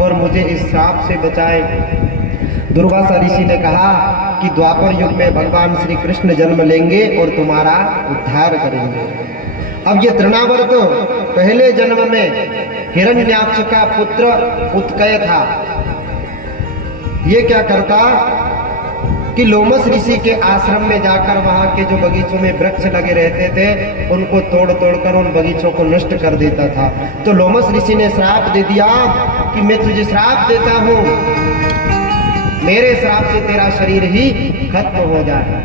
और मुझे इस श्राप से बचाए। दुर्वासा ऋषि ने कहा कि द्वापर युग में भगवान श्री कृष्ण जन्म लेंगे और तुम्हारा उद्धार करेंगे। अब ये तृणावर्त पहले जन्म में हिरण्याक्ष का पुत्र उत्कय था। ये क्या करता कि लोमस ऋषि के आश्रम में जाकर वहां के जो बगीचों में वृक्ष लगे रहते थे उनको तोड़ तोड़कर उन बगीचों को नष्ट कर देता था। तो लोमस ऋषि ने श्राप दे दिया कि मैं तुझे श्राप देता हूं, मेरे श्राप से तेरा शरीर ही खत्म हो जाए।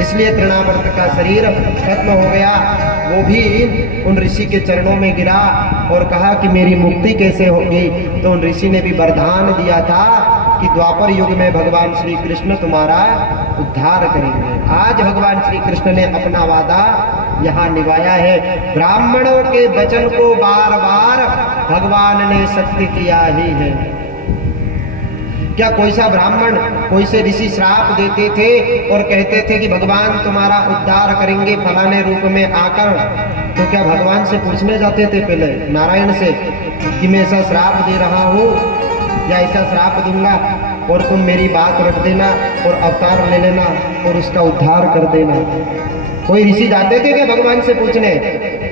इसलिए तृणावर्त का शरीर खत्म हो गया। वो भी उन ऋषि के चरणों में गिरा और कहा कि मेरी मुक्ति कैसे होगी। तो उन ऋषि ने भी वरदान दिया था कि द्वापर युग में भगवान श्री कृष्ण तुम्हारा उद्धार करेंगे। आज भगवान श्री कृष्ण ने अपना वादा यहाँ निभाया है। ब्राह्मणों के वचन को बार बार भगवान ने सत्य किया ही है। क्या कोई सा ब्राह्मण कोई से ऋषि श्राप देते थे और कहते थे कि भगवान तुम्हारा उद्धार करेंगे फलाने रूप में आकर, तो क्या भगवान से पूछने जाते थे पहले नारायण से कि मैं ऐसा श्राप दे रहा हूँ या ऐसा श्राप दूंगा और तुम मेरी बात रख देना और अवतार ले लेना और उसका उद्धार कर देना? कोई ऋषि जाते थे क्या भगवान से पूछने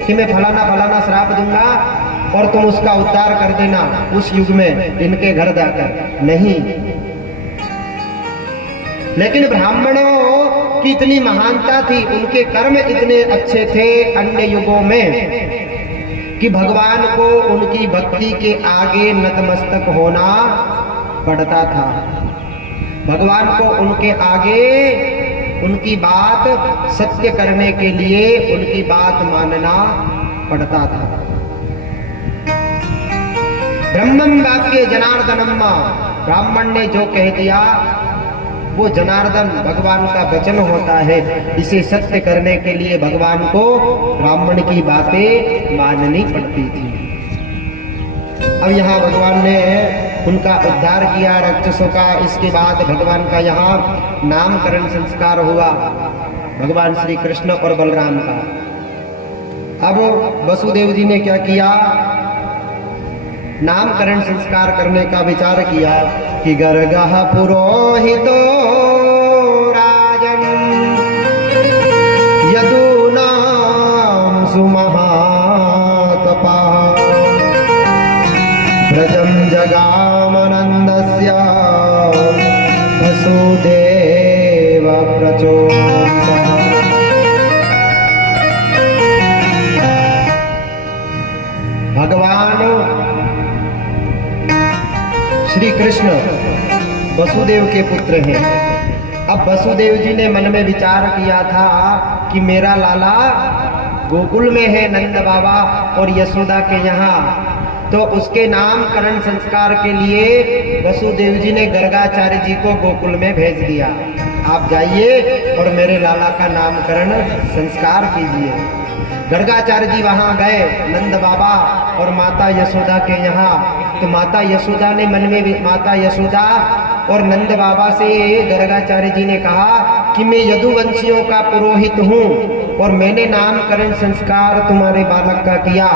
कि मैं फलाना फलाना श्राप दूंगा और तुम उसका उद्धार कर देना उस युग में इनके घर जाकर? नहीं। लेकिन ब्राह्मणों की इतनी महानता थी, उनके कर्म इतने अच्छे थे अन्य युगों में कि भगवान को उनकी भक्ति के आगे नतमस्तक होना पड़ता था। भगवान को उनके आगे उनकी बात सत्य करने के लिए उनकी बात मानना पड़ता था। ब्रह्मं वाक्ये जनार्दनम, ब्राह्मण ने जो कह दिया वो जनार्दन भगवान का वचन होता है। इसे सत्य करने के लिए भगवान को ब्राह्मण की बातें माननी पड़ती थी। अब यहाँ भगवान ने उनका उद्धार किया राक्षसों का। इसके बाद भगवान का यहाँ नामकरण संस्कार हुआ, भगवान श्री कृष्ण और बलराम का। अब वसुदेव जी ने क्या किया, नामकरण संस्कार करने का विचार किया कि गर्गः पुरोहितो राजन् यदूनां सुमहातपः व्रजं जगामनन्दस्य वसुदेव प्रचोदितः। भगवान श्री कृष्ण वसुदेव के पुत्र हैं। अब वसुदेव जी ने मन में विचार किया था कि मेरा लाला गोकुल में है नंद बाबा और यशोदा के यहाँ, तो उसके नामकरण संस्कार के लिए वसुदेव जी ने गर्गाचार्य जी को गोकुल में भेज दिया। आप जाइए और मेरे लाला का नामकरण संस्कार कीजिए। गर्गाचार्य जी वहां गए नंद बाबा और माता यशोदा के यहाँ। तो माता यशोदा ने मन में माता यशोदा और नंद बाबा से गर्गाचार्य जी ने कहा कि मैं यदुवंशियों का पुरोहित हूँ और मैंने नामकरण संस्कार तुम्हारे बालक का किया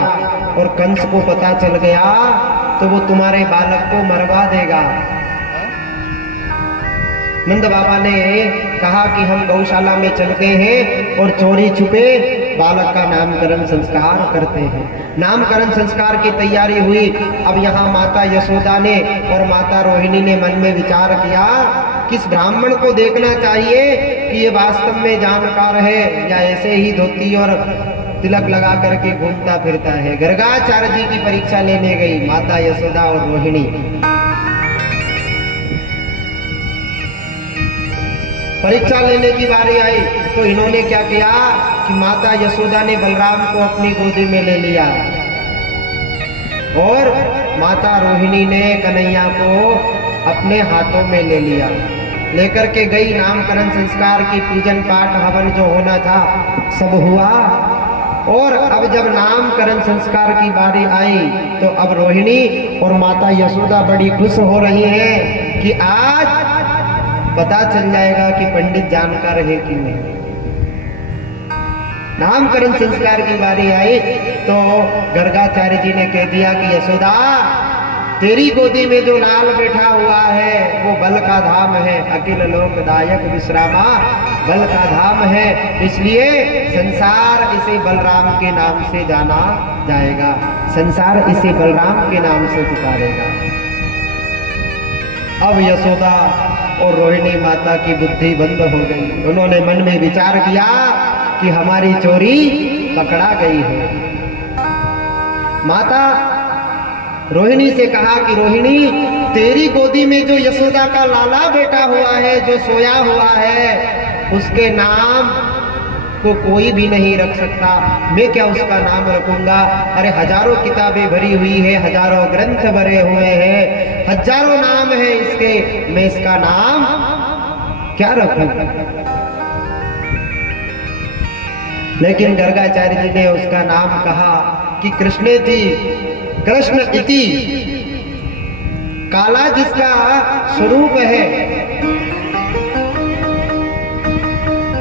और कंस को पता चल गया तो वो तुम्हारे बालक को मरवा देगा। नंद बाबा ने कहा कि हम गौशाला में चलते हैं और चोरी छुपे बालक का नामकरण संस्कार करते हैं। नामकरण संस्कार की तैयारी हुई। अब यहाँ माता यशोदा ने और माता रोहिणी ने मन में विचार किया कि इस ब्राह्मण को देखना चाहिए कि ये वास्तव में जानकार है या ऐसे ही धोती और तिलक लगा करके घूमता फिरता है। गर्गाचार्य जी की परीक्षा लेने गई माता यशोदा और रोहिणी। परीक्षा लेने की बारी आई तो इन्होंने क्या किया कि माता यशोदा ने बलराम को अपनी गोदी में ले लिया और माता रोहिणी ने कन्हैया को अपने हाथों में ले लिया। लेकर के गई, नामकरण संस्कार की पूजन पाठ हवन जो होना था सब हुआ। और अब जब नामकरण संस्कार की बारी आई तो अब रोहिणी और माता यशोदा बड़ी खुश हो रही हैं कि आज पता चल जाएगा कि पंडित जानकार है कि नहीं। नामकरण संस्कार की बारी आई तो गर्गाचार्य जी ने कह दिया कि यशोदा तेरी गोदी में जो लाल बैठा हुआ है वो बल का धाम है, अखिल लोकदायक विश्रामा बल का धाम है, इसलिए संसार इसे बलराम के नाम से जाना जाएगा, संसार इसे बलराम के नाम से पुकारेगा। अब यशोदा और रोहिणी माता की बुद्धि बंद हो गई। उन्होंने मन में विचार किया कि हमारी चोरी पकड़ा गई है। माता रोहिणी से कहा कि रोहिणी, तेरी गोदी में जो यशोदा का लाला बेटा हुआ है, जो सोया हुआ है, उसके नाम को कोई भी नहीं रख सकता, मैं क्या उसका नाम रखूंगा? अरे हजारों किताबें भरी हुई है, हजारों ग्रंथ भरे हुए हैं, हजारों नाम है इसके, मैं इसका नाम क्या रखूं? लेकिन गर्गाचार्य जी ने उसका नाम कहा कि कृष्णेति, कृष्ण इति, काला जिसका स्वरूप है,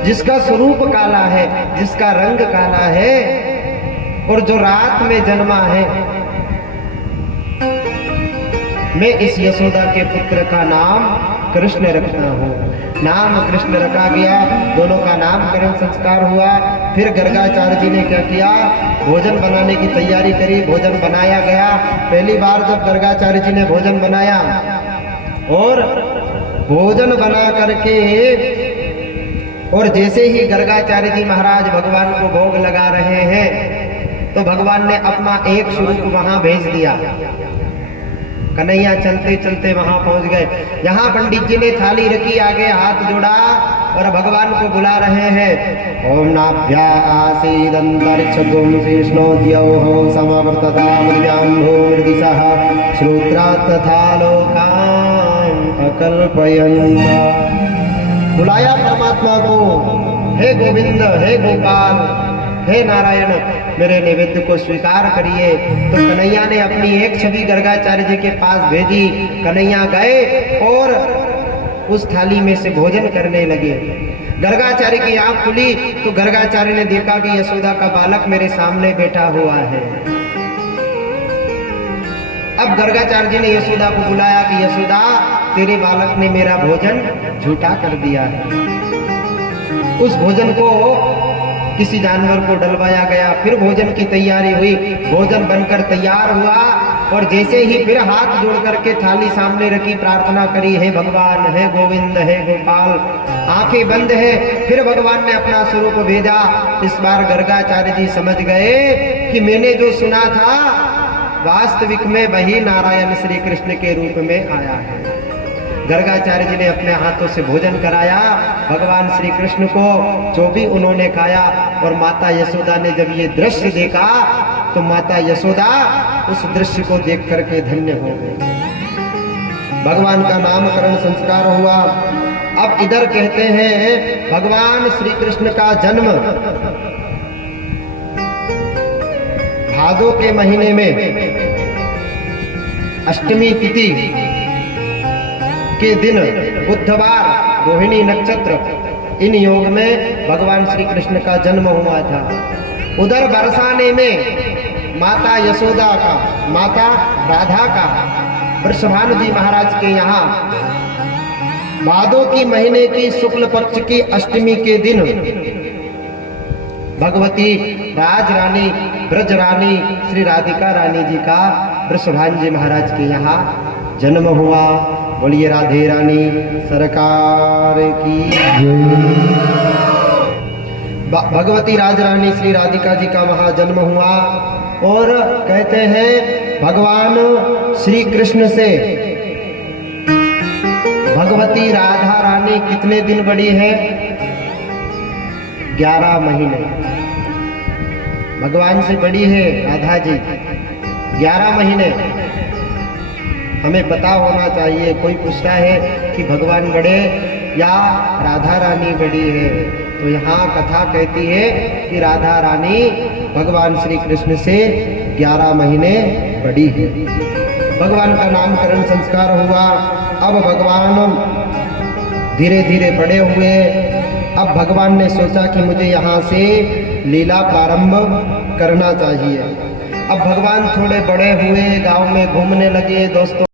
जिसका स्वरूप काला है, जिसका रंग काला है और जो रात में जन्मा है, मैं इस यशोदा के पुत्र का नाम कृष्ण रखता हूँ। नाम कृष्ण रखा गया, दोनों का नामकरण संस्कार हुआ। फिर गर्गाचार्य जी ने क्या किया? भोजन बनाने की तैयारी करी, भोजन बनाया गया। पहली बार जब गर्गाचार्य जी ने भोजन बनाया और भोजन बना करके, और जैसे ही गर्गाचार्य जी महाराज भगवान को भोग लगा रहे हैं तो भगवान ने अपना एक स्वरूप वहां भेज दिया। कन्हैया चलते चलते वहां पहुंच गए। यहाँ पंडित जी ने थाली रखी, आगे हाथ जोड़ा और भगवान को बुला रहे हैं। ओम नाभ्या आसीदंतरिक्षगुम कृष्णोद्यौः समवर्तता मृजाम्भोर्दिशः श्रोत्रात् तथा लोकान् अकल्पयन्। बुलाया परमात्मा को, हे गोविंद, हे गोपाल, हे नारायण, मेरे नैवेद्य को स्वीकार करिए। तो कन्हैया ने अपनी एक छवि गर्गाचार्य जी के पास भेजी। कन्हैया गए और उस थाली में से भोजन करने लगे। गर्गाचार्य की आंख खुली तो गर्गाचार्य ने देखा कि यशोदा का बालक मेरे सामने बैठा हुआ है। अब गर्गाचार्य जी ने यशोदा को बुलाया कि यशोदा, तेरे बालक ने मेरा भोजन झूठा कर दिया है। उस भोजन को किसी जानवर को डलवाया गया। फिर भोजन की तैयारी हुई, भोजन बनकर तैयार हुआ और जैसे ही फिर हाथ जोड़ करके थाली सामने रखी, प्रार्थना करी, हे भगवान, हे गोविंद, हे गोपाल, आंखें बंद है। फिर भगवान ने अपना स्वरूप भेजा। इस बार गर्गाचार्य जी समझ गए कि मैंने जो सुना था वास्तविक में वही नारायण श्री कृष्ण के रूप में आया है। गर्गाचार्य जी ने अपने हाथों से भोजन कराया भगवान श्री कृष्ण को, जो भी उन्होंने खाया। और माता यशोदा ने जब ये दृश्य देखा तो माता यशोदा उस दृश्य को देख करके धन्य हो गई। भगवान का नामकरण संस्कार हुआ। अब इधर कहते हैं भगवान श्री कृष्ण का जन्म भादो के महीने में अष्टमी तिथि के दिन बुधवार रोहिणी नक्षत्र, इन योग में भगवान श्री कृष्ण का जन्म हुआ था। उधर बरसाने में माता यशोदा का, माता राधा का, वृषभानुजी महाराज के यहाँ भादो की महीने की शुक्ल पक्ष की अष्टमी के दिन भगवती राज रानी, ब्रज रानी श्री राधिका रानी जी का वृषभानुजी महाराज के यहाँ जन्म हुआ। बोलिए राधे रानी सरकार की जय। भगवती राज रानी श्री राधिका जी का वहाँ जन्म हुआ। और कहते हैं भगवान श्री कृष्ण से भगवती राधा रानी कितने दिन बड़ी है? 11 महीने। भगवान से बड़ी है राधा जी 11 महीने। हमें पता होना चाहिए। कोई पूछता है कि भगवान बड़े या राधा रानी बड़ी है, तो यहाँ कथा कहती है कि राधा रानी भगवान श्री कृष्ण से 11 महीने बड़ी है। भगवान का नामकरण संस्कार हुआ। अब भगवान धीरे धीरे बड़े हुए। अब भगवान ने सोचा कि मुझे यहाँ से लीला प्रारंभ करना चाहिए। अब भगवान थोड़े बड़े हुए, गांव में घूमने लगे दोस्तों।